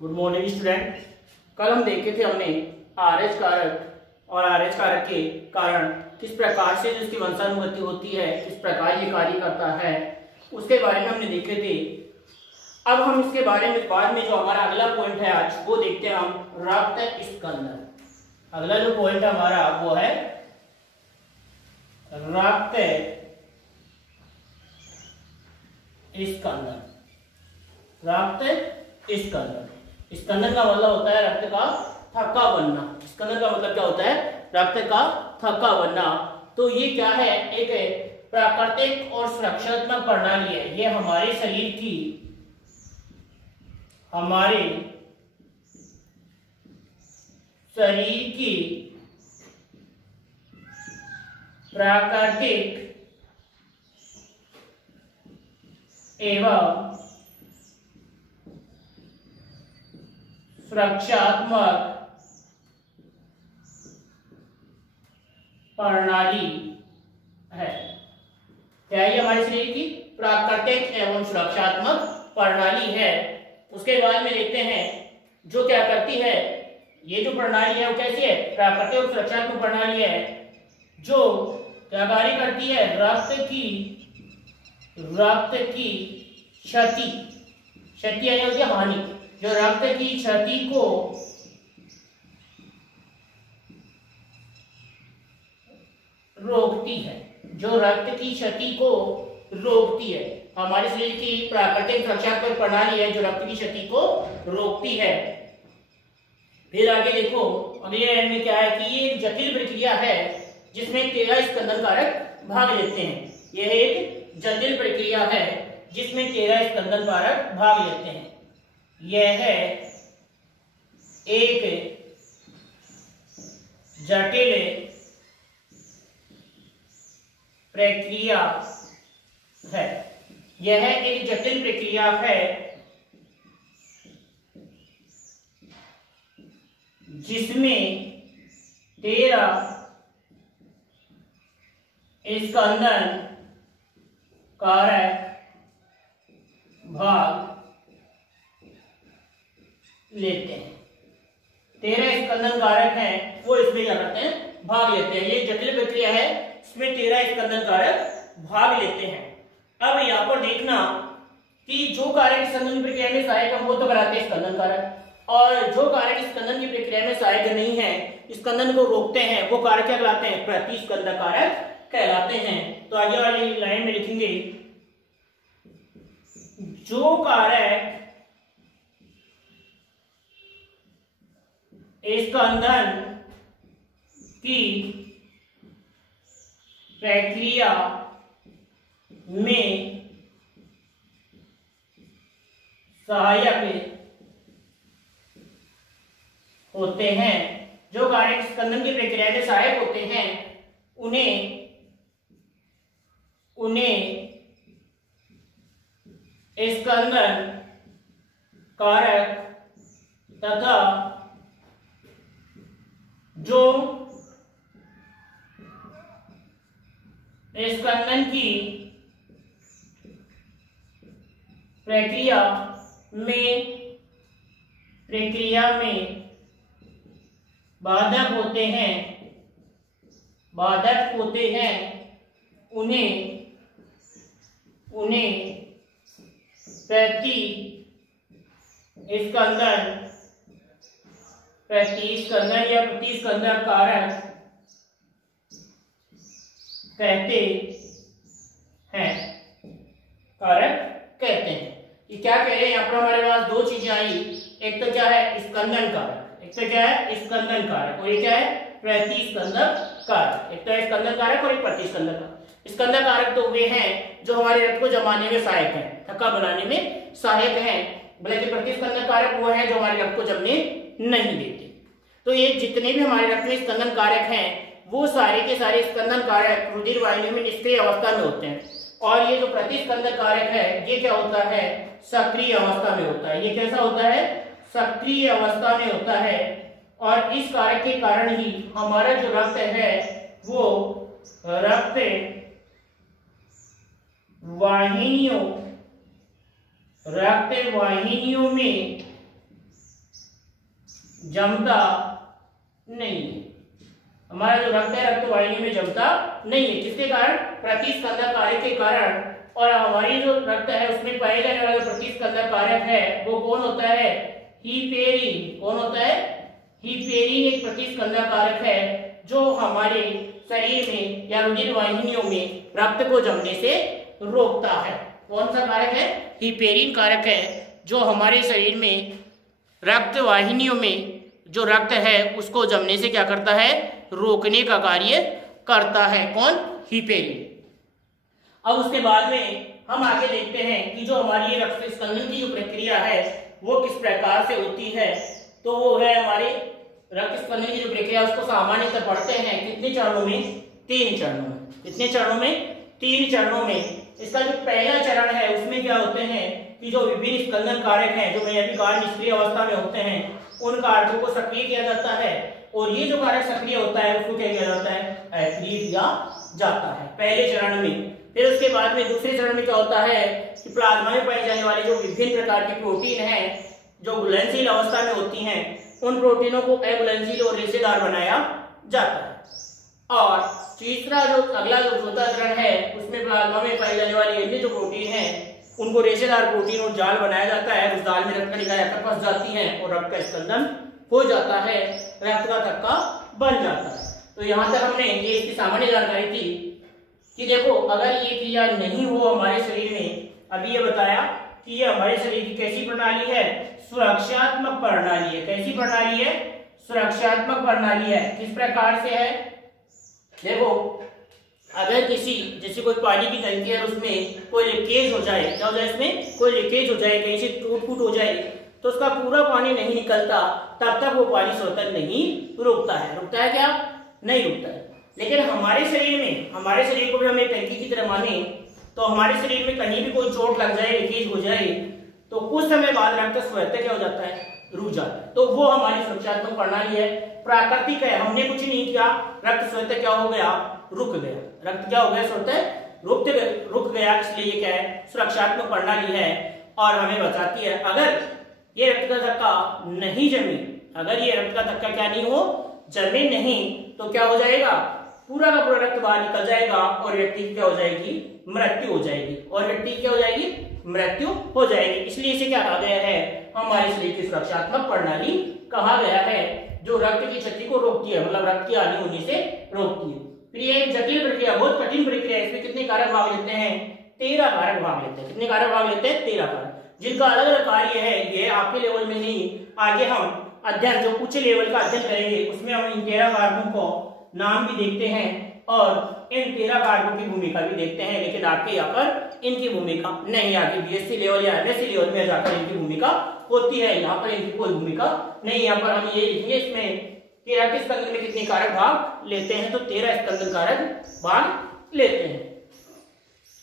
Good morning student. कल हम देखे थे हमने आरएच कारक और आरएच कारक के कारण किस प्रकार से जिसकी वंशानुगति होती है, किस प्रकार ये कार्य करता है, उसके बारे में हमने देखे थे। अब हम इसके बारे में बाद में जो हमारा अगला पॉइंट है आज वो देखते हैं हम रक्त स्कंदन। अगला जो पॉइंट हमारा वो है रक्त स्कंदन। रक्त स्कंदन, स्कंदन का मतलब होता है रक्त का थक्का बनना। स्कंदन का मतलब क्या होता है? रक्त का थक्का बनना। तो ये क्या है? एक प्राकृतिक और सुरक्षात्मक प्रणाली है। ये हमारे शरीर की, हमारे शरीर की प्राकृतिक एवं सुरक्षात्मक प्रणाली है। क्या ये हमारे शरीर की प्राकृतिक एवं सुरक्षात्मक प्रणाली है। उसके बाद में देखते हैं जो क्या करती है। ये जो प्रणाली है वो कैसी है? प्राकृतिक और सुरक्षात्मक प्रणाली है जो क्या कार्य करती है? रक्त की क्षति है हानि, जो रक्त की क्षति को रोकती है, जो रक्त की क्षति को रोकती है। हमारे शरीर की प्राकृतिक सुरक्षात्मक प्रणाली है जो रक्त की क्षति को रोकती है। फिर आगे देखो, अगले एंड में क्या है कि ये एक जटिल प्रक्रिया है जिसमें 13 स्कंदन कारक भाग लेते हैं। यह एक जटिल प्रक्रिया है जिसमें 13 स्कंदन कारक भाग लेते हैं। यह है एक जटिल प्रक्रिया है। यह एक जटिल प्रक्रिया है जिसमें 13 स्कंदन कारक भाग लेते हैं। 13 स्कंदन कारक हैं वो इसमें क्या करते हैं? भाग लेते हैं। ये जटिल प्रक्रिया है, इसमें 13 स्कंदन कारक भाग लेते हैं। अब यहाँ पर देखना कि जो कारक स्कंदन की प्रक्रिया में सहायक है वो तो कराते हैं स्कंदन कारक, और जो कारक स्कंदन की प्रक्रिया में सहायक नहीं है, स्कंदन को रोकते हैं, वो कारक क्या कहलाते हैं? प्रतिस्कंदन कारक कहलाते हैं। तो आगे वाली लाइन में लिखेंगे जो कारक स्कंदन की प्रक्रिया में सहायक होते हैं, जो कारक स्कंदन की प्रक्रिया में सहायक होते हैं उन्हें स्कंदन कारक तथा जो स्कंदन की प्रक्रिया में बाधक होते हैं उन्हें प्रतिस्कंदन या प्रतिस्कंदन कारक कहते हैं। ये क्या कह रहे हैं? यहाँ पर हमारे पास दो चीजें आई। एक तो क्या है? स्कंदन कारक। एक तो क्या है? स्कंदन कारक। और ये क्या है? प्रतिस्कंदन कारक। एक तो है स्कंदन कारक और एक प्रतिस्कंदन कारक। स्कंदन कारक तो वे हैं जो हमारे रक्त को जमाने में सहायक है, थक्का बनाने में सहायक है, बल्कि प्रतिस्कंदन कारक वो है जो हमारे रक्त को जमने नहीं देते। तो ये जितने भी हमारे रक्त में स्कंदन कारक हैं वो सारे के सारे स्कंदन कारक रुधिर वाहिनी में निष्क्रिय अवस्था में होते हैं, और ये जो प्रतिस्कंदन कारक है ये क्या होता है? सक्रिय अवस्था में होता है। ये कैसा होता है? सक्रिय अवस्था में होता है। और इस कारक के कारण ही हमारा जो रक्त है वो रक्त वाहिनियों में जमता नहीं है। हमारा जो रक्त है रक्त वाहिनी में जमता नहीं है, किसके कारण? प्रतिस्कंदक कारक के कारण। और हमारी जो रक्त है उसमें पाए जाने वाला प्रतिस्कंदक कारक है वो कौन होता है? हीपेरिन। कौन होता है? हीपेरिन एक प्रतिस्कंदक कारक है जो हमारे शरीर में या रुधिर वाहिनियों में रक्त को जमने से रोकता है। कौन सा कारक है? हीपेरिन कारक है जो हमारे शरीर में रक्त वाहिनियों में जो रक्त है उसको जमने से क्या करता है? रोकने का कार्य करता है। कौन? हीपेरिन। अब उसके बाद में हम आगे देखते हैं कि जो हमारी रक्त स्कंदन की जो प्रक्रिया है वो किस प्रकार से होती है। तो वो है हमारे रक्त स्कंदन की जो प्रक्रिया उसको सामान्यतः पढ़ते हैं कितने चरणों में? 3 चरणों में। कितने चरणों में? 3 चरणों में। इसका जो पहला चरण है उसमें क्या होते हैं कि जो विभिन्न स्कंदन कारक हैं जो मैंने अभी कहा निष्क्रिय अवस्था में होते हैं उन कारकों को सक्रिय किया जाता है और ये जो कारक सक्रिय होता है उसको क्या किया जाता है? एक्टिव किया जाता है पहले चरण में। फिर उसके बाद में दूसरे चरण में क्या होता है कि प्लाज्मा में पाए जाने वाले जो विभिन्न प्रकार के प्रोटीन हैं जो घुलनशील अवस्था में होती हैं उन प्रोटीनों को अघुलनशील और रेशेदार बनाया जाता है। और तीसरा जो अगला जो चौथा चरण है उसमें प्लाज्मा में पाई जाने वाली अन्य जो प्रोटीन है उनको रेशेदार प्रोटीन और जाल बनाया जाता है। उस जाल में रक्त कणिकाएं आकर फंस जाती हैं और रक्त का स्कंदन हो जाता है, रक्त का थक्का बन जाता है। तो यहाँ तक हमने ये इसकी सामान्य जानकारी थी कि देखो अगर ये क्रिया नहीं हो हमारे शरीर में, अभी ये बताया कि ये हमारे शरीर की कैसी प्रणाली है? सुरक्षात्मक प्रणाली है। कैसी प्रणाली है? सुरक्षात्मक प्रणाली है। किस प्रकार से है? देखो अगर किसी जैसे कोई पानी की टंकी है उसमें कोई लीकेज हो जाए, क्या हो जाए? इसमें कोई लीकेज हो जाए, कहीं से टूट फूट हो जाए तो उसका पूरा पानी नहीं निकलता, तब तक वो पानी स्वतः नहीं रुकता है। रुकता है क्या? नहीं रुकता है। लेकिन हमारे शरीर में, हमारे शरीर को भी हम एक टंकी की तरह माने तो हमारे शरीर में कहीं भी कोई चोट लग जाए, लीकेज हो जाए तो कुछ समय बाद रक्त स्वतः क्या हो जाता है? रुक जाता है। तो वो हमारी सुरक्षात्मक प्रणाली है, प्राकृतिक है। हमने कुछ नहीं किया, रक्त स्वतः क्या हो गया? रुक गया। रक्त क्या हो गया? स्वतः रुक गया। इसलिए ये क्या है? सुरक्षात्मक प्रणाली है और हमें बचाती है। अगर ये रक्त का धक्का नहीं जमे, अगर ये रक्त का धक्का क्या नहीं हो? जमे नहीं तो क्या हो जाएगा? पूरा का पूरा रक्त बाहर निकल जाएगा और व्यक्ति की क्या हो जाएगी? मृत्यु हो जाएगी। और व्यक्ति की क्या हो जाएगी? मृत्यु हो जाएगी। इसलिए इसे क्या कहा गया है? हमारे शरीर की सुरक्षात्मक प्रणाली कहा गया है जो रक्त की क्षति को रोकती है, मतलब रक्त की हानि होने से रोकती है। फिर ये एक जटिल प्रक्रिया, बहुत कठिन प्रक्रिया है। इसमें कितने कारक भाग लेते हैं? 13 कारक भाग लेते हैं। कितने कारक भाग लेते हैं? 13 कारक, जिनका अलग अलग कार्य है। ये आपके लेवल में नहीं, आगे हम अध्ययन जो उच्च लेवल का अध्ययन करेंगे उसमें हम इन 13 कारकों को नाम भी देखते हैं और इन 13 कारकों की भूमिका भी देखते हैं। लेकिन आपके यहाँ पर इनकी भूमिका नहीं आती। बीएससी लेवल या एमएससी लेवल में जाकर इनकी भूमिका होती है, यहाँ पर इनकी कोई भूमिका नहीं। यहाँ पर हम ये लिखेंगे इसमें कि रक्त स्कंदन में कितने कारक भाग लेते हैं? तो 13 स्कंदन कारक भाग लेते हैं।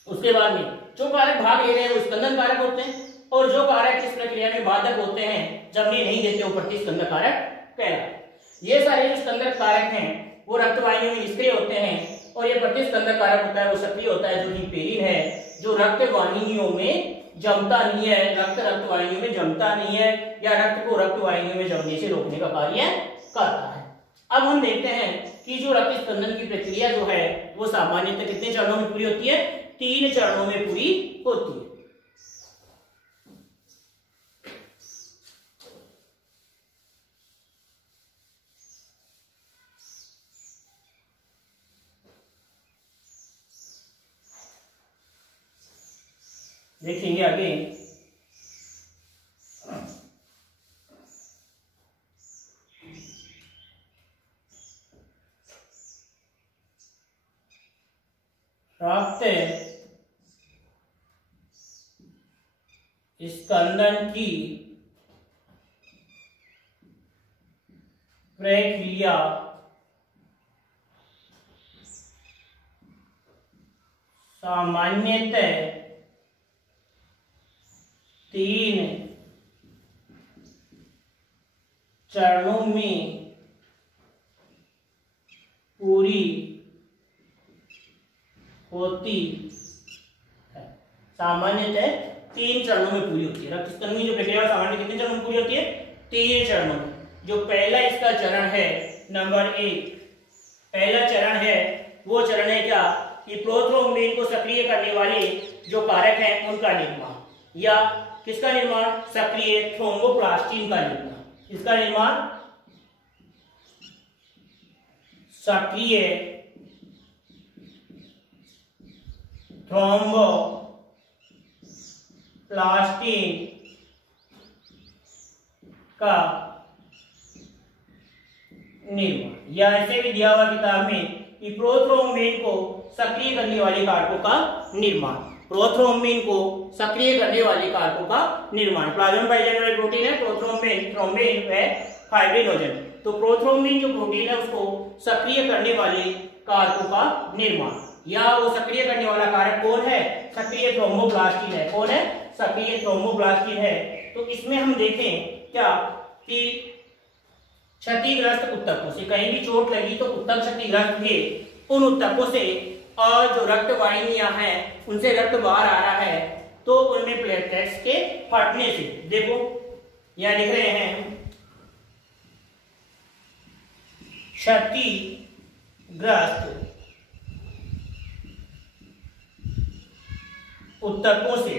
उसके बाद में जो कारक भाग ले रहे हैं वो स्कंदन कारक होते हैं और जो कारक इस प्रक्रिया में बाधक होते हैं, जमने नहीं देते, वो प्रतिस्कंदक कारक कहलाते। ये सारे जो स्कंदक कारक हैं वो रक्त वाहिनियों में निष्क्रिय होते हैं और ये प्रतिस्कंदक कारक होता है वो सक्रिय होता है, जो हीपेरिन है, जो रक्त वाहिनियों में जमता नहीं है। रक्त वाहिनियों में जमता नहीं है या रक्त को रक्त वाहिनियों में जमने से रोकने का कार्य करता है। अब हम देखते हैं कि जो रक्त स्कंदन की प्रक्रिया जो है वो सामान्यतः कितने चरणों में पूरी होती है? 3 चरणों में पूरी होती है। देखेंगे आगे रक्त स्कंदन की प्रक्रिया सामान्यतः 3 चरणों में पूरी होती है। सामान्यतः 3 चरणों में पूरी होती है। रक्त स्कंदन की जो प्रक्रिया सामान्य कितने चरणों में पूरी होती है? 3 चरणों में। जो पहला इसका चरण है नंबर 1, पहला चरण है वो चरण है क्या कि प्रोथ्रोम्बिन को सक्रिय करने वाले जो कारक हैं उनका निर्माण, या किसका निर्माण, सक्रिय थ्रोम्बोप्लास्टिन का निर्माण। इसका निर्माण सक्रिय थ्रोम्बोप्लास्टिन का निर्माण, या ऐसे भी दिया हुआ किताब में कि प्रोथ्रोम्बिन को सक्रिय करने वाले कारकों का निर्माण, प्रोथ्रोम्बिन को सक्रिय करने वाले कारकों का निर्माण। प्लाज्मा बाइजेनरल प्रोटीन है प्रोथ्रोम्बिन, थ्रोम्बिन व फाइब्रिनोजन। तो प्रोथ्रोम्बिन जो प्रोटीन है उसको सक्रिय करने वाले कारकों का निर्माण, या वो सक्रिय करने वाला कारक कौन है, सक्रिय थ्रोम्बोप्लास्टिन है। कौन है, सक्रिय थ्रोम्बोप्लास्टिन है। तो इसमें हम देखें क्या कि क्षतिग्रस्त ऊतकों से, कहीं भी चोट लगी तो ऊतक क्षतिग्रस्त हुए, उन ऊतकों से और जो रक्त वाहिनियां हैं उनसे रक्त बाहर आ रहा है, तो उनमें प्लेटलेट्स के फटने से, देखो यहां लिख रहे हैं, क्षतिग्रस्त ऊतकों से,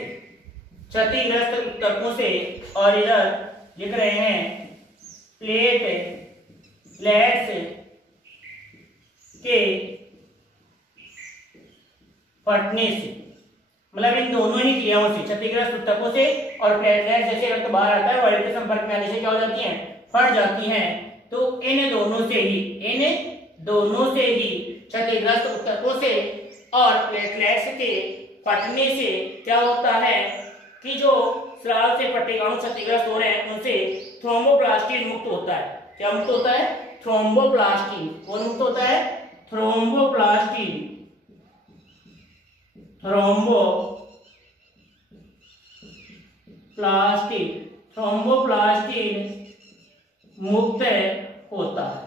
क्षतिग्रस्त ऊतकों से, और इधर लिख रहे हैं प्लेटलेट्स के फटने से, मतलब इन दोनों ही क्रियाओं से, क्षतिग्रस्त ऊतकों से और प्लेटलेट्स जैसे रक्त बाहर आता है वायु के संपर्क में आने से क्या हो जाती हैं, फट जाती हैं। तो इन दोनों से ही क्षतिग्रस्त ऊतकों से और प्लेटलेट्स के फटने से क्या होता है कि जो स्राव से पट्टिकाणु क्षतिग्रस्त हो रहे हैं उनसे थ्रोम्बोप्लास्टिन मुक्त होता है। क्या मुक्त होता है, थ्रोम्बोप्लास्टिन। कौन मुक्त होता है, थ्रोम्बोप्लास्टिन। थ्रोम्बोप्लास्टिन मुक्त होता है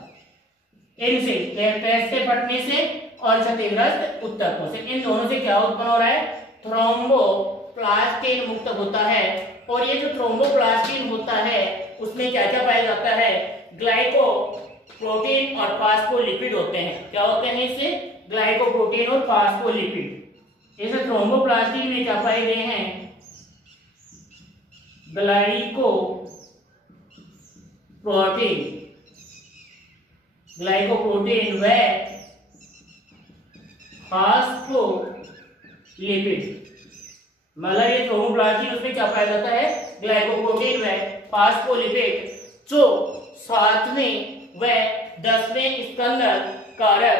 इनसे, प्लेटलेट्स के फटने से और क्षतिग्रस्त ऊतकों से। इन दोनों से क्या उत्पन्न हो रहा है, थ्रोम्बोप्लास्टिन मुक्त होता है। और ये जो थ्रोम्बोप्लास्टिन होता है उसमें क्या क्या पाया जाता है, ग्लाइकोप्रोटीन और फास्फोलिपिड होते हैं। क्या होते हैं इससे, ग्लाइकोप्रोटीन और फास्फोलिपिड। इस थ्रोम्बोप्लास्टिन में क्या पाए गए हैं, ग्लाइकोप्रोटीन व फास्फोलिपिड। मतलब ये थ्रोम्बोप्लास्टिन उसमें क्या पाया जाता है, ग्लाइकोप्रोटीन व फास्फोलिपिड, जो 7वें व 10वें स्कंदन कारक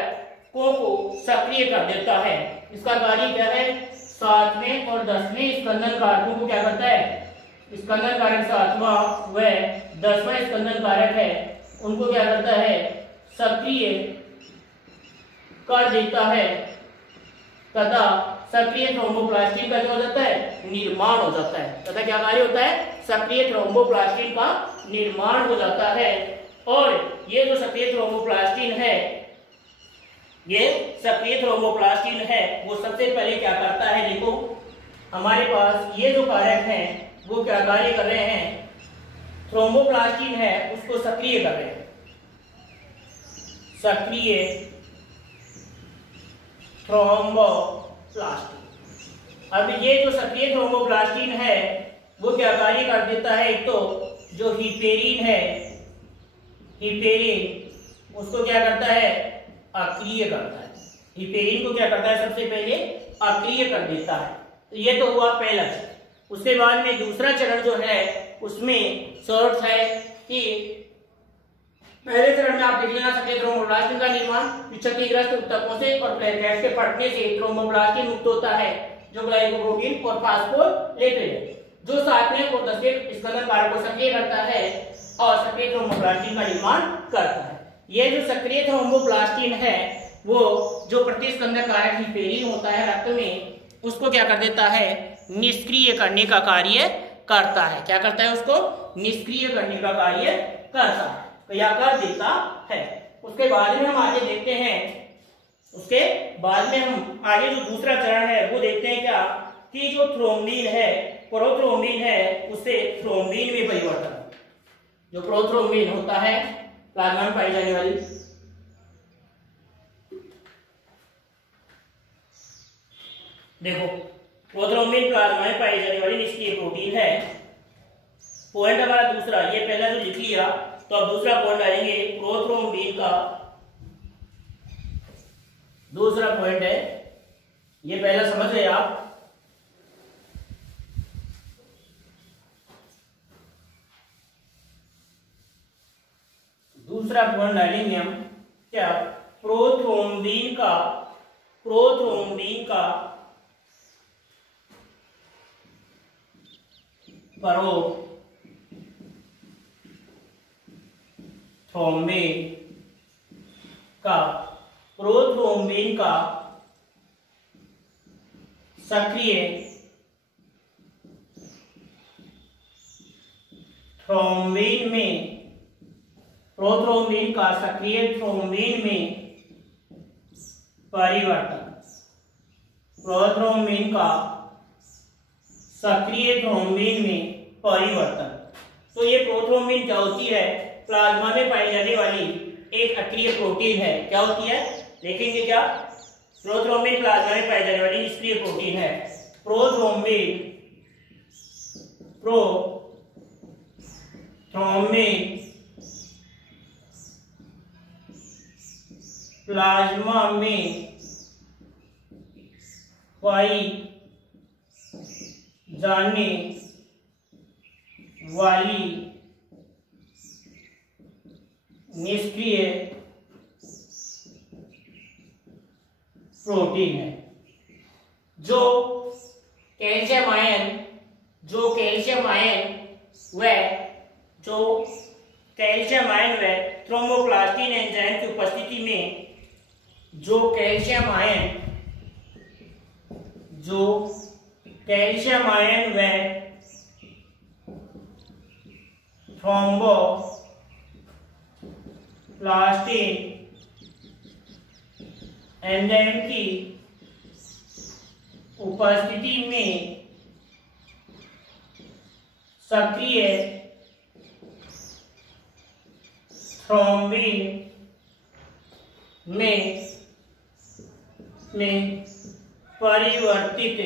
को सक्रिय कर देता है। इसका कार्य क्या है, 7वें और 10वें स्कंदन कारकों को क्या करता है, स्कंदन कारक 7वां व 10वां स्कंदन कारक है उनको क्या करता है, सक्रिय कर देता है, तथा सक्रिय थ्रोम्बोप्लास्टिन का क्या हो जाता है, निर्माण हो जाता है। तथा क्या कार्य होता है, सक्रिय थ्रोम्बोप्लास्टिन का निर्माण हो जाता है। और ये जो सक्रिय थ्रोम्बोप्लास्टिन है, ये सक्रिय थ्रोम्बोप्लास्टिन है, वो सबसे पहले क्या करता है, देखो हमारे पास ये जो कारक हैं वो क्या कार्य कर रहे हैं, थ्रोम्बोप्लास्टिन है उसको सक्रिय कर रहे हैं, सक्रिय थ्रोम्बोप्लास्टिन। अब ये जो सक्रिय थ्रोम्बोप्लास्टिन है वो क्या कार्य कर देता है, एक तो जो हिपेरिन है, हिपेरिन उसको क्या करता है, अक्रिय करता है। हिपेरिन को क्या करता है, सबसे पहले अक्रिय कर देता है। तो ये तो हुआ पहला चरण। उसके बाद में दूसरा चरण जो है उसमें शर्त है कि पहले चरण में आप देख लेना, सक्रिय थ्रोम्बोप्लास्टिन का निर्माण क्षतिग्रस्त ऊतकों से और प्लेटलेट्स के फटने से थ्रोम्बोप्लास्टिन मुक्त होता है, जो ग्लाइकोप्रोटीन और फास्फोलिपिड है, जो 7वें और 10वें स्कंदन कारक को सक्रिय करता है और सक्रिय थ्रोम्बोप्लास्टिन का निर्माण करता है। ये जो सक्रिय थ्रोम्बोप्लास्टिन है वो जो प्रतिस्कंदन कारक हिपेरिन होता है रक्त में, उसको क्या कर देता है, निष्क्रिय करने का कार्य करता है। क्या करता है, उसको निष्क्रिय करने का कार्य करता है या कर देता है। उसके बाद में हम आगे देखते हैं, उसके बाद में हम आगे जो दूसरा चरण है वो देखते हैं क्या कि जो थ्रोम्बिन है, प्रोथ्रोम्बिन है, उससे थ्रोम्बिन में परिवर्तन, जो प्रोथ्रोम्बिन होता है प्लाज्मा में पाई जाने वाली, देखो प्रोथ्रोम्बिन प्लाज्मा में पाई जाने वाली निष्क्रिय प्रोटीन है। पॉइंट हमारा दूसरा, ये पहला जो लिख लिया, तो अब दूसरा पॉइंट डालेंगे प्रोथ्रोम्बिन का। दूसरा पॉइंट है, ये पहला समझ गए आप, दूसरा पॉइंट डालेंगे हम क्या, प्रोथ्रोम्बिन का प्रोथ्रोम्बिन का सक्रिय थ्रोम्बिन में, प्रोथ्रोम्बिन का सक्रिय थ्रोम्बिन में परिवर्तन, प्रोथ्रोम्बिन का सक्रिय थ्रोम्बिन में परिवर्तन। तो ये प्रोथ्रोम्बिन क्या होती है, प्लाज्मा में पाई जाने वाली एक अक्रिय प्रोटीन है। क्या होती है देखेंगे क्या, प्रोथ्रोम्बिन प्लाज्मा में पाई जाने वाली निष्क्रिय प्रोटीन है। प्रोथ्रोम्बिन प्लाज्मा में पाई जाने वाली निष्क्रिय प्रोटीन है। जो कैल्शियम आयन व थ्रोम्बोप्लास्टिन एंजाइम की उपस्थिति में, जो कैल्शियम आयन व थ्रोम्बोप्लास्टिन एंजाइम की उपस्थिति में सक्रिय थ्रोम्बिन में परिवर्तित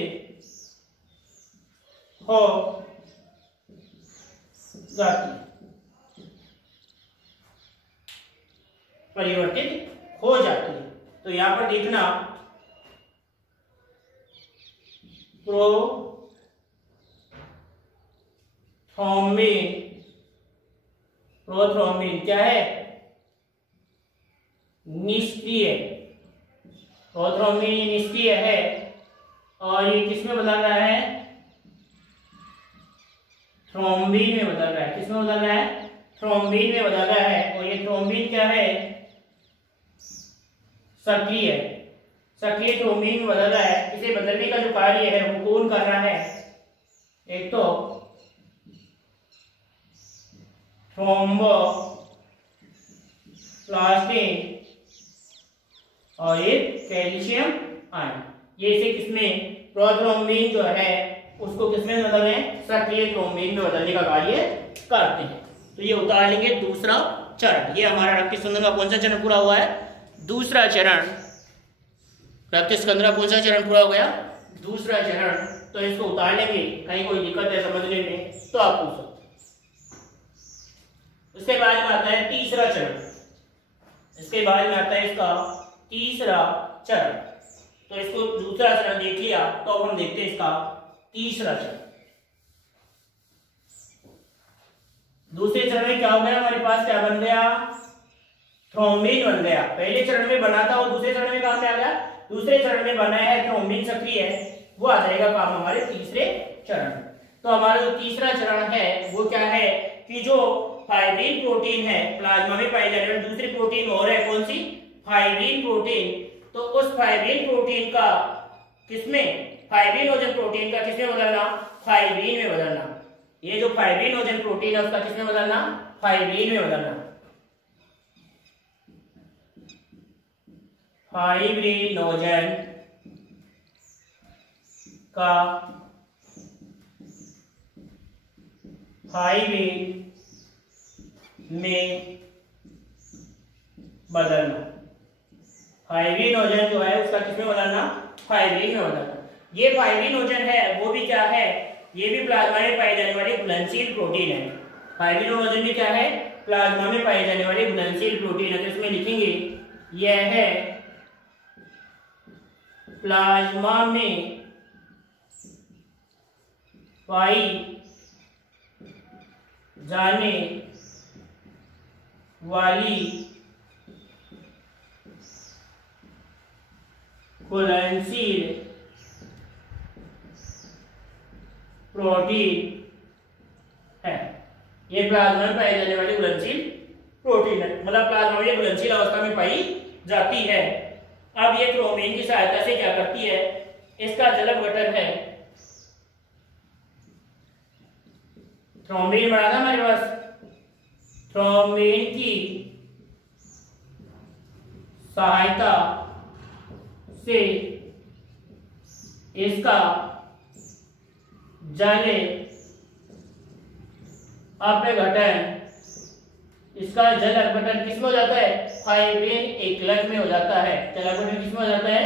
हो जाती है। तो यहां पर देखना प्रोथ्रोम्बिन क्या है, निष्क्रिय। प्रोथ्रोम्बिन निष्क्रिय है और ये किसमें बदल रहा है, थ्रोम्बिन में बदल रहा है। किसमें बदल रहा है, थ्रोम्बिन में बदल रहा है। और ये थ्रोम्बिन क्या है, सक्रिय थ्रोम्बिन में बदल रहा है। इसे बदलने का जो कार्य है वो कौन कर रहा है, एक तो थ्रोम्बोप्लास्टिन और एक कैल्शियम आयन। ये इसे किसमें, प्रोथ्रोम्बिन जो है उसको किसमें बदल रहे हैं, सक्रिय थ्रोम्बिन में बदलने का कार्य करते हैं। तो ये उतार लेंगे दूसरा चरण। ये हमारा रक्त स्पंदन का कौन सा चरण पूरा हुआ है, दूसरा चरण। रक्त स्पंदन का कौन सा चरण पूरा हो गया, दूसरा चरण। तो इसको उतार लेंगे, कहीं कोई दिक्कत है समझने में तो आप पूछ सकते। उसके बाद में आता है तीसरा चरण। इसके बाद में आता है इसका तीसरा चरण। तो इसको दूसरा चरण देख लिया, तो अब हम देखते हैं इसका तीसरा चरण। दूसरे चरण में क्या हो गया, हमारे पास क्या बन गया, थ्रोम्बिन बन गया। पहले चरण में बना था, और दूसरे चरण में कहां पे आ गया, दूसरे चरण में बना है थ्रोम्बिन सक्रिय है, वो आ जाएगा काम हमारे तीसरे चरण में। तो हमारा जो तीसरा चरण है वो क्या है कि जो फाइब्रिन प्रोटीन है प्लाज्मा में पाई जाने वाली दूसरी प्रोटीन और है कौन सी, फाइब्रिन प्रोटीन। तो उस फाइब्रिन प्रोटीन का किसमें, फाइब्रिनोजन प्रोटीन का किसमें बदलना, फाइब्रिन में बदलना। ये जो फाइब्रिनोजन प्रोटीन है उसका किसमें बदलना, फाइब्रिन में बदलना। फाइब्रिनोजन का फाइब्रिन में बदलना। फाइब्रिन ओजन जो है उसका किसमें बदलना? फाइब्रिन में बदलना। ये फाइब्रिन ओजन है वो भी क्या है? ये भी प्लाज्मा में पाए जाने वाले घुलनशील प्रोटीन है। फाइब्रिन ओजन भी क्या है? प्लाज्मा में पाए जाने वाले घुलनशील प्रोटीन है। तो इसमें लिखेंगे यह है प्लाज्मा में पाई जाने वाली घुलनशील प्रोटीन है। ये प्लाज्मा में पाई जाने वाली घुलनशील प्रोटीन है, मतलब प्लाज्मा में घुलनशील अवस्था में पाई जाती है। अब ये थ्रोम्बिन की सहायता से क्या करती है? इसका जलक गठन है। थ्रोम्बिन बना था हमारे पास, थ्रोम्बिन की सहायता से इसका जल अपघटन, इसका जल अपघटन किसमें हो जाता है? फाइब्रिन एकलक में हो जाता है। जल अपघटन किसमें हो जाता है?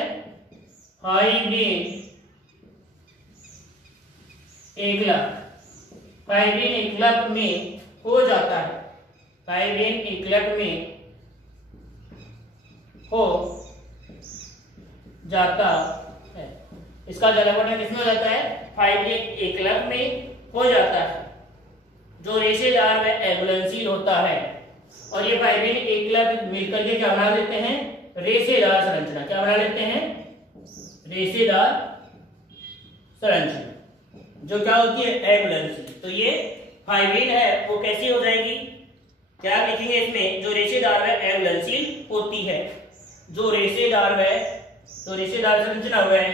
फाइब्रिन एकलक। फाइब्रिन एकलक में हो जाता है। फाइब्रिन एकलक में हो जाता है। इसका जल अपघटन किसमें हो जाता है? फाइब्रिन एकलक में हो जाता है, जो रेशेदार व एघुलनशील होता है। और ये फाइब्रिन एकलक मिलकर के क्या बना देते हैं? रेशेदार संरचना। क्या बना लेते हैं? रेशेदार संरचना, जो क्या होती है? एघुलनशील। तो ये फाइब्रिन है वो कैसी हो जाएगी? क्या लिखेंगे इसमें? जो रेशेदार व एघुलनशील होती है। जो रेशेदार व, तो रेशेदार संरचना हुआ है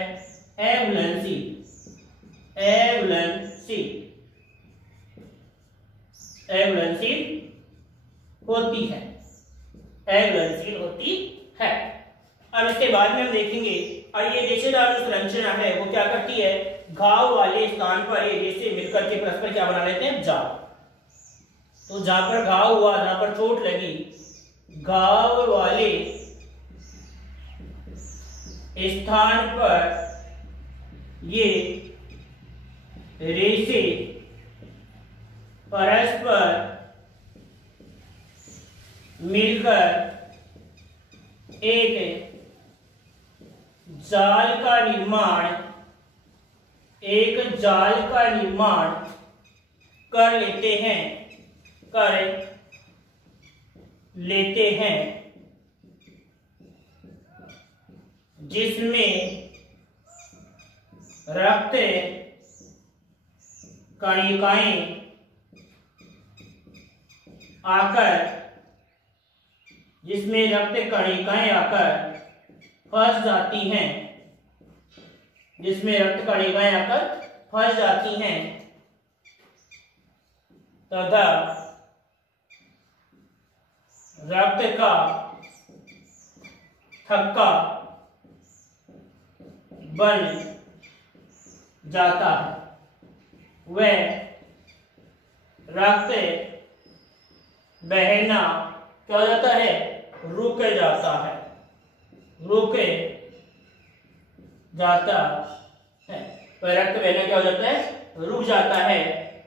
एघुलनशील। एघुलनशील एघुलनशील होती है। एघुलनशील होती है। अब इसके बाद में हम देखेंगे, और ये रेशेदार जो संरचना है वो क्या करती है? घाव वाले स्थान पर ये रेशे मिलकर के परस्पर क्या बना लेते हैं? जाल। तो जहां पर घाव हुआ, जहां पर चोट लगी, घाव वाले स्थान पर ये रेशे परस्पर मिलकर एक जाल का निर्माण कर लेते हैं, जिसमें रक्त कणिकाएं आकर फंस जाती हैं, तथा रक्त का थक्का बन जाता है। वह रक्त बहना क्या हो जाता है? रुक जाता है। रुक जाता है। वह रक्त बहना क्या हो जाता है? रुक जाता है।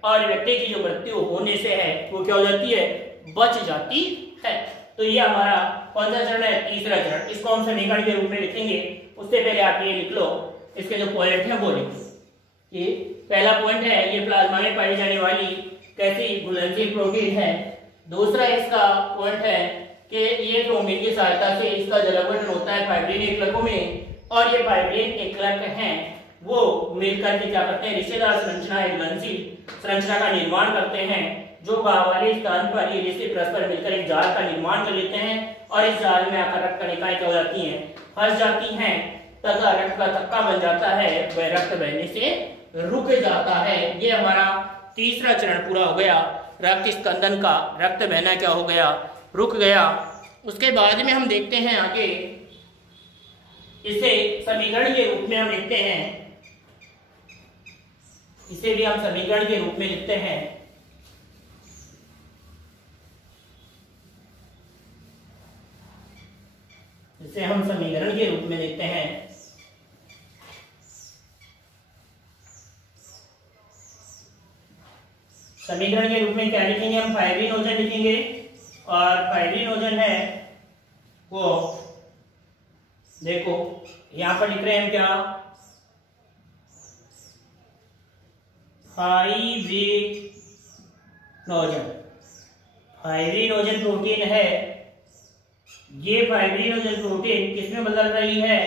और व्यक्ति की जो मृत्यु होने से है वो क्या हो जाती है? बच जाती है। तो ये हमारा कौन सा चरण है? तीसरा चरण। इसको हम समीकरण के रूप में लिखेंगे। उससे पहले आप ये लिख लो, इसके जो पॉइंट है वो लिख लो। कि पहला पॉइंट है ये प्लाज्मा में पाई जाने वाली कैसी? घुलनशील प्रोटीन है। दूसरा इसका पॉइंट है कि ये थ्रोम्बिन की सहायता से इसका जल अपघटन होता है फाइब्रिन एकलकों में, और ये फाइब्रिन एकलक हैं वो मिलकर के क्या करते हैं? रिश्तेदार संरचना, घुलनशील संरचना का निर्माण करते हैं, जो घाव वाले स्थान पर ये रेशे परस्पर मिलकर एक जाल का निर्माण कर लेते हैं, और इस जाल में आकर रक्त कणिकाएं क्या हो जाती हैं? फंस जाती हैं, तथा रक्त का थक्का बन जाता है, वह रक्त बहने से रुक जाता है। ये हमारा तीसरा चरण पूरा हो गया रक्त स्कंदन का। रक्त बहना क्या हो गया? रुक गया। उसके बाद में हम देखते हैं आगे, इसे समीकरण के रूप में हम लिखते हैं। इसे भी हम समीकरण के रूप में लिखते हैं। इसे हम समीकरण के रूप में देखते हैं। समीकरण के रूप में क्या लिखेंगे हम? फाइब्रिन ओजन लिखेंगे, और फाइब्रिन ओजन है वो देखो यहां पर लिख रहे हैं हम क्या? फाइब्रिनोजन। फाइब्रिनोजन प्रोटीन है। ये फाइब्रिनोजन प्रोटीन किसमें बदल रही है?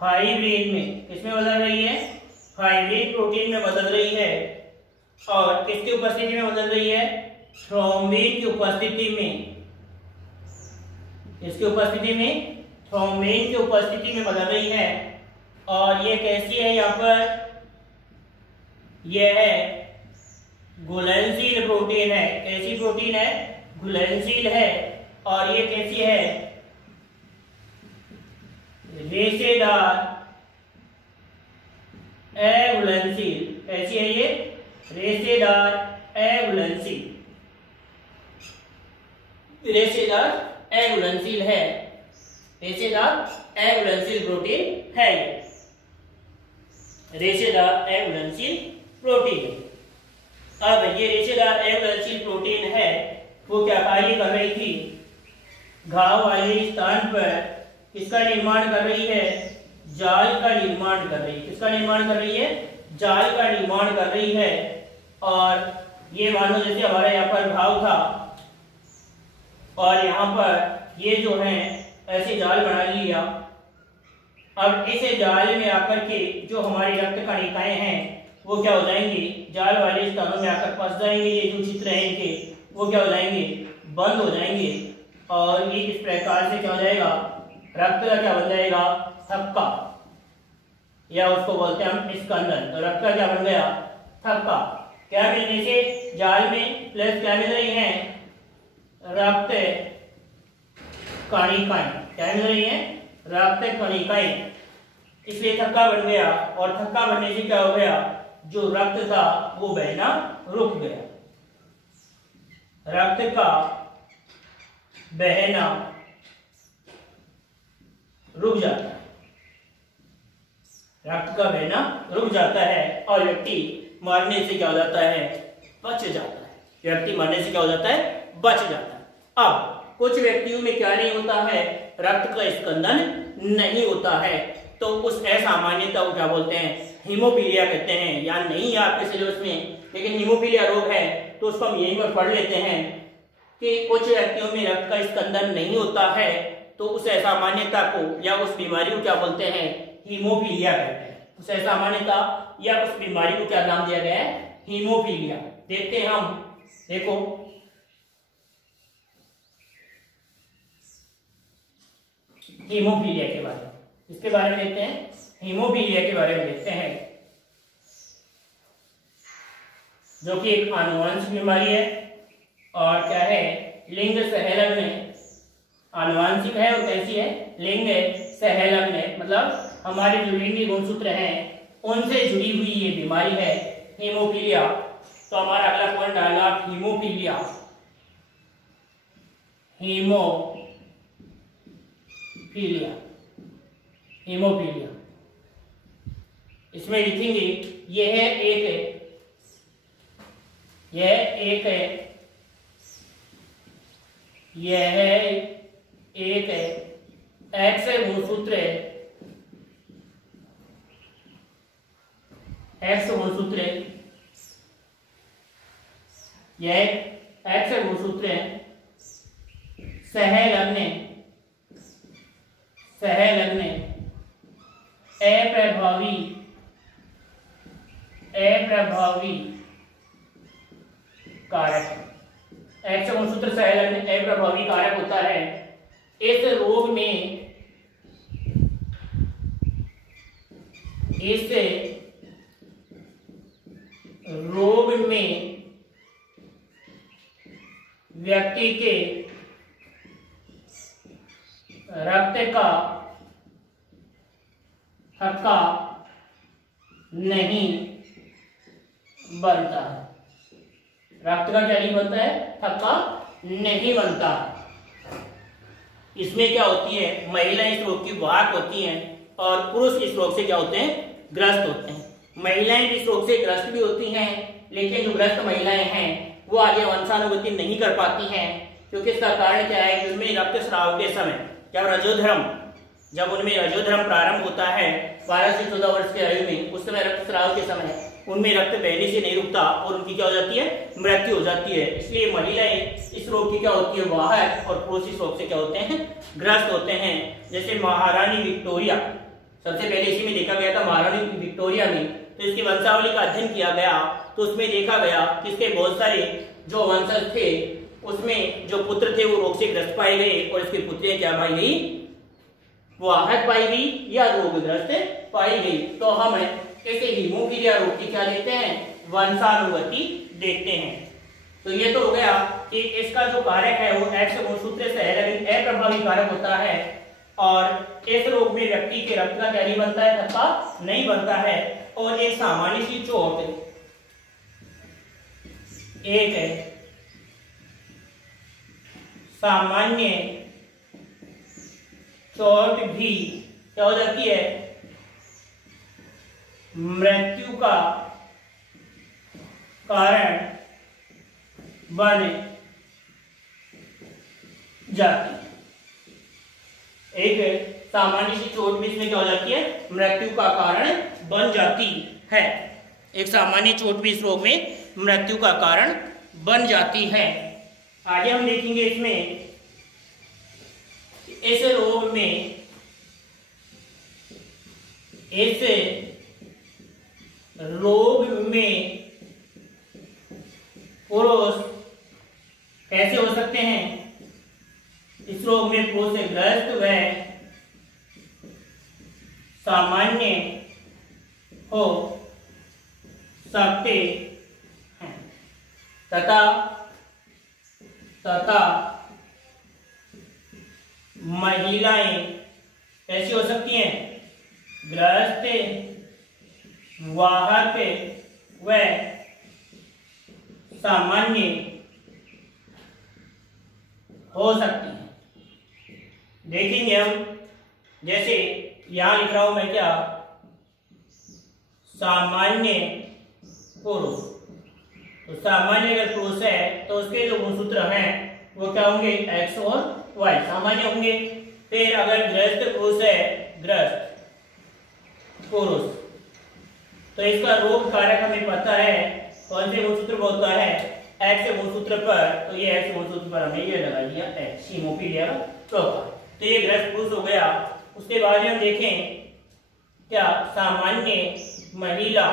फाइब्रिन में। किसमें बदल रही है? फाइब्रिन प्रोटीन में बदल रही है। और किसकी उपस्थिति में बदल रही है? थ्रोम्बिन की उपस्थिति में। इसकी उपस्थिति में, थ्रोम्बिन की उपस्थिति में बदल रही है। और ये कैसी है? यहाँ पर यह है घुलनशील प्रोटीन है। कैसी प्रोटीन है? घुलनशील है। और ये कैसी है? रेशेदार अघुलनशील। कैसी है ये? रेशेदार अघुलनशील। रेशेदार अघुलनशील है। रेशेदार अघुलनशील प्रोटीन है ये। रेशेदार अघुलनशील प्रोटीन। अब ये रेशेदार अघुलनशील प्रोटीन है वो क्या कार्य कर रही थी? घाव वाले स्थान पर किसका निर्माण कर रही है? जाल का निर्माण कर रही है। किसका निर्माण कर रही है? जाल का निर्माण कर रही है। और ये मानो जैसे हमारा यहाँ पर घाव था और यहाँ पर ये जो है ऐसे जाल बना लिया। अब इस जाल में आकर के जो हमारी रक्त कणिकाएं हैं वो क्या हो जाएंगी? जाल वाले स्थानों में आकर फंस जाएंगे। ये जो चित्र है इनके वो क्या हो जाएंगे? बंद हो जाएंगे। और ये इस प्रकार से क्या हो जाएगा? रक्त का क्या बन जाएगा? थक्का, या उसको बोलते हैं हम स्कंदन। तो रक्त का क्या बन गया? थक्का। क्या मिलने से? जाल में प्लस क्या मिल रही है? रक्त कणिकाएं। क्या मिल रही है? रक्त कणिकाएं। इसलिए थक्का बन गया। और थक्का बनने से क्या हो गया? जो रक्त था वो बहना रुक गया। रक्त का बहना रुक जाता है। रक्त का बहना रुक जाता है और व्यक्ति मरने से क्या हो जाता है? बच जाता है। व्यक्ति मरने से क्या हो जाता है? बच जाता है। अब कुछ व्यक्तियों में क्या नहीं होता है? रक्त का स्कंदन नहीं होता है। तो उस असामान्यता को क्या बोलते हैं? हीमोफीलिया कहते हैं। या नहीं है आपके सिलेबस में, लेकिन हीमोफीलिया रोग है तो उसको हम यहीं पर पढ़ लेते हैं कि कुछ व्यक्तियों में रक्त का स्कंदन नहीं होता है। तो उस असामान्यता को या उस बीमारी को क्या बोलते हैं? हीमोफीलिया कहते हैं। उस असामान्यता या उस बीमारी को क्या नाम दिया गया है? हीमोफीलिया। देखते हैं हम। देखो हीमोफीलिया के बारे में, इसके बारे में देखते हैं। हीमोफीलिया के बारे में देखते हैं, जो कि एक आनुवंशिक बीमारी है। और क्या है? लिंग सहलग्न है। आनुवंशिक है और कैसी है? लिंग सहलग्न है। मतलब हमारे जो लिंगी गुणसूत्र हैं उनसे जुड़ी हुई ये बीमारी है हीमोफीलिया। तो हमारा अगला पॉइंट आएगा हीमोफीलिया। हीमोफीलिया। हीमोफीलिया इसमें लिखेंगे यह एक एक्स गुणसूत्र है। एक्स गुणसूत्र है। यह एक्स गुणसूत्र है। सहलग्न अप्रभावी कारक। एक्स गुणसूत्र सहलग्न अप्रभावी कारक होता है। इस रोग में व्यक्ति के रक्त का थक्का नहीं बनता है। रक्त का क्या नहीं बनता है? थक्का नहीं बनता। इसमें क्या होती है, महिलाएं इस रोग की वाहक होती हैं और पुरुष इस रोग से क्या होते हैं, ग्रस्त होते हैं। महिलाएं इस रोग से ग्रस्त भी होती हैं, लेकिन जो ग्रस्त महिलाएं हैं वो आगे वंशानुगति नहीं कर पाती हैं, क्योंकि इसका कारण क्या है कि उनमें रक्तस्राव के समय जब उनमें रजोधर्म प्रारंभ होता है 12 से 14 वर्ष की आयु में, उस समय रक्तस्राव के समय उनमें रक्त बहने से नहीं रुकता और उनकी क्या हो जाती है, मृत्यु हो जाती है। इसलिए महिलाएं इस रोग की क्या होती है, वाहक, और पुरुष इस रोग से क्या होते हैं, ग्रस्त होते हैं। जैसे महारानी विक्टोरिया, सबसे पहले इसी में देखा गया था महारानी विक्टोरिया में, तो इसकी वंशावली का अध्ययन किया गया तो उसमें देखा गया कि इसके बहुत सारे जो वंशज थे उसमें जो पुत्र थे वो रोग से ग्रस्त पाए गए और इसकी पुत्रियां क्या पाई गई, वाहक पाई गई या रोगग्रस्त पाई गई। तो हम ऐसे हीमोफीलिया रोग की क्या देखते हैं, वंशानुगति देखते हैं। तो ये तो हो गया कि इसका जो कारक है वो एक्स गुणसूत्र से है, लेकिन अप्रभावी कारक होता है और इस रोग में व्यक्ति के रक्त का क्या नहीं बनता है, थक्का नहीं बनता है। और एक सामान्य सी चोट, एक सामान्य चोट भी क्या हो जाती है, मृत्यु का कारण बन जाती है। एक सामान्य सी चोट भी इसमें क्या हो जाती है, मृत्यु का कारण बन जाती है। एक सामान्य चोट भी इस रोग में मृत्यु का कारण बन जाती है। आगे हम देखेंगे इसमें, इस रोग में पुरुष कैसे हो सकते हैं, इस रोग में पुरुष से ग्रस्त व सामान्य हो सकते हैं तथा महिलाएं कैसी हो सकती हैं, ग्रस्त, वाहक व सामान्य हो सकती हैं। देखेंगे हम, जैसे यहां लिख रहा हूं मैं क्या, सामान्य पुरुष। तो सामान्य अगर पुरुष है तो उसके जो गुणसूत्र हैं वो क्या होंगे, एक्स और वाई सामान्य होंगे। फिर अगर ग्रस्त पुरुष है, ग्रस्त पुरुष, तो इसका रोग कारक हमें पता है कौन से गुणसूत्र पर होता है, एक्स गुणसूत्र पर। तो ये एक्स गुणसूत्र पर हमने ये लगा दिया एक्स, हीमोफीलिया रोग। तो ये ग्रस्त पुरुष हो गया। उसके बाद हम देखें क्या, सामान्य महिला।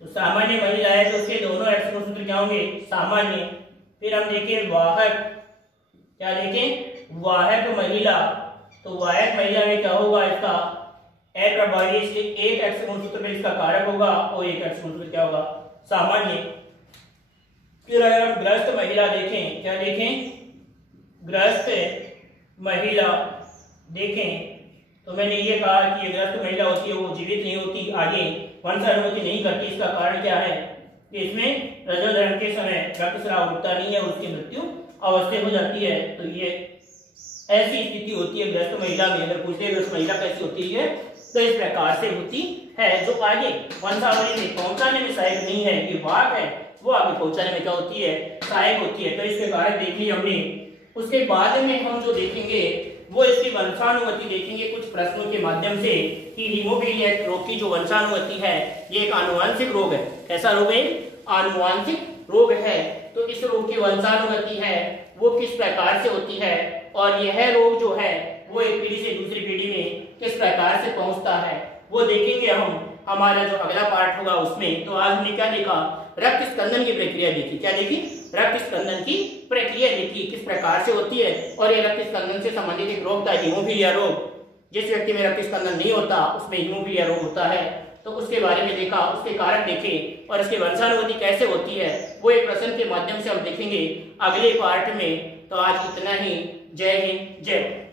तो सामान्य महिला है तो उसके दोनों एक्स गुणसूत्र क्या होंगे, सामान्य। फिर हम देखें वाहक, क्या देखें, वाहक महिला। तो वाहक महिला में क्या होगा, इसका अप्रभावी, इसलिए एक एक्स गुणसूत्र पर इसका कारक होगा और एक एक्स गुणसूत्र क्या होगा, सामान्य। फिर अगर हम ग्रस्त महिला देखें, क्या देखें, ग्रस्त महिला देखें, तो मैंने ये कहा कि ये ग्रस्त महिला होती है वो जीवित नहीं होती, आगे वंशानुगति नहीं करती। इसका कारण क्या है कि इसमें रजोधर्म के समय रक्तस्राव रुकता नहीं है, उसकी मृत्यु अवश्य हो जाती है। तो ये ऐसी स्थिति होती है ग्रस्त महिला में। अगर पूछते ग्रस्त महिला कैसी होती है, तो इस प्रकार से होती है, जो आगे वंशावली में पहुंचाने में सहायक नहीं है। ये वाहक है वो आगे पहुंचाने में क्या होती है, सहायक होती है। तो इसके कारण देख लिया हमने। उसके बाद में हम जो देखेंगे वो इसकी वंशानुगति देखेंगे कुछ प्रश्नों के माध्यम से कि हीमोफीलिया रोग की जो वंशानुगति है ये एक आनुवांशिक रोग है। कैसा रोग है, आनुवांशिक रोग है। तो इस रोग की वंशानुगति है वो किस प्रकार से होती है और यह रोग जो है वो एक पीढ़ी से दूसरी पीढ़ी में किस प्रकार से पहुंचता है वो देखेंगे हम हमारा जो अगला पार्ट होगा उसमें। तो आज हमने क्या देखा, रक्त स्कंदन की प्रक्रिया देखी। क्या देखी, रक्त स्कंदन की प्रक्रिया देखी किस प्रकार से होती है। और ये रक्त स्कंदन से संबंधित एक रोग था हीमोफीलिया रोग। जिस व्यक्ति में रक्त स्कंदन नहीं होता उसमें हीमोफीलिया रोग होता है। तो उसके बारे में देखा, उसके कारक देखे और इसकी वंशानुगति कैसे होती है वो एक प्रश्न के माध्यम से हम देखेंगे अगले पार्ट में। तो आज इतना ही। जय हिंद, जय भारत।